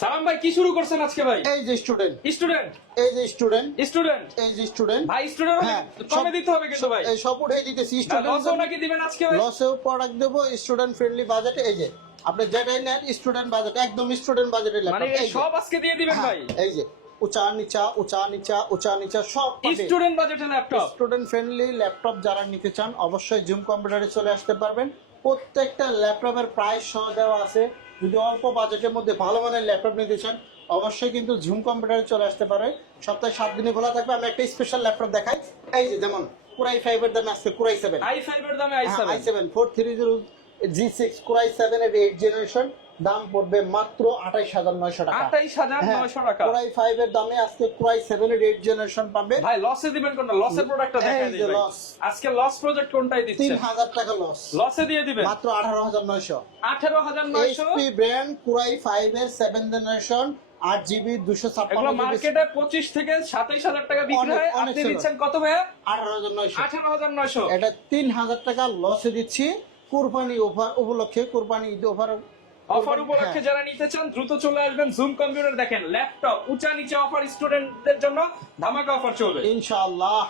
সালাম ভাই, কি শুরু করছেন আজকে ভাই? এই যে স্টুডেন্ট, স্টুডেন্ট এই যে স্টুডেন্ট, স্টুডেন্ট এই যে স্টুডেন্ট, ভাই, স্টুডেন্ট হ্যাঁ, কমে দিতে হবে কিন্তু ভাই। এই সব উঠে দিতেছি। লসও নাকি দিবেন আজকে ভাই? লসেও প্রোডাক্ট দেবো স্টুডেন্ট ফ্রেন্ডলি বাজেটে। এই যে আপনি যেটাই নেন স্টুডেন্ট বাজেট, একদম স্টুডেন্ট বাজেটের মানে ল্যাপটপ। এই সব আজকে দিয়ে দিবেন ভাই? এই যে উঁচা নিচা উঁচা নিচা উঁচা নিচা সব স্টুডেন্ট বাজেটের ল্যাপটপ। স্টুডেন্ট ফ্রেন্ডলি ল্যাপটপ যারা নিতে চান অবশ্যই জুম কম্পিউটারে চলে আসতে পারবেন। প্রত্যেকটা ল্যাপটপের প্রাইস সহ দেওয়া আছে। যদি অল্প বাজেটের মধ্যে ভালো মানের ল্যাপটপ নিতে চান অবশ্যই কিন্তু জুম কম্পিউটারে চলে আসতে পারে। সপ্তাহে 7 দিনই খোলা থাকবে। আমি একটা স্পেশাল ল্যাপটপ দেখাই। এই যে যেমন কুরাই 5 এর দামে আসছে কুরাই 7, i5 এর দামে i7 i7 430 G6 কুরাই 7 এর 8 জেনারেশন, দাম পড়বে মাত্র 28900 টাকা। 28900 টাকা। কুরাই 5 এর দামে আজকে কুরাই 7 এর 8 জেনারেশন পাবে। ভাই লসে দিবেন কোনটা? লসের প্রোডাক্টটা দেখাই এই দিই যে ভাই। লস। আজকে লস প্রজেক্ট কোনটাই দিচ্ছেন? 3000 টাকা লস। লসে দিয়ে দিবেন মাত্র 18900। 18900। HP ব্র্যান্ড কুরাই 5 এর 7 জেনারেশন 8GB এগুলো 256 মার্কেটে 25 থেকে 27000 টাকা বিক্রি হয়, অনেক আপনি ছিল। দিচ্ছেন কত ভাইয়া? 18900। 18900। এটা 3000 টাকা লসে দিচ্ছি কুরবানি অফার উপলক্ষে। কুরবানি ঈদ অফার অফার উপলক্ষে যারা নিতে চান দ্রুত চলে আসবেন জুম কম্পিউটার। দেখেন ল্যাপটপ উঁচা নিচে অফার, স্টুডেন্টদের জন্য ধামাকা অফার চলবে ইনশাআল্লাহ।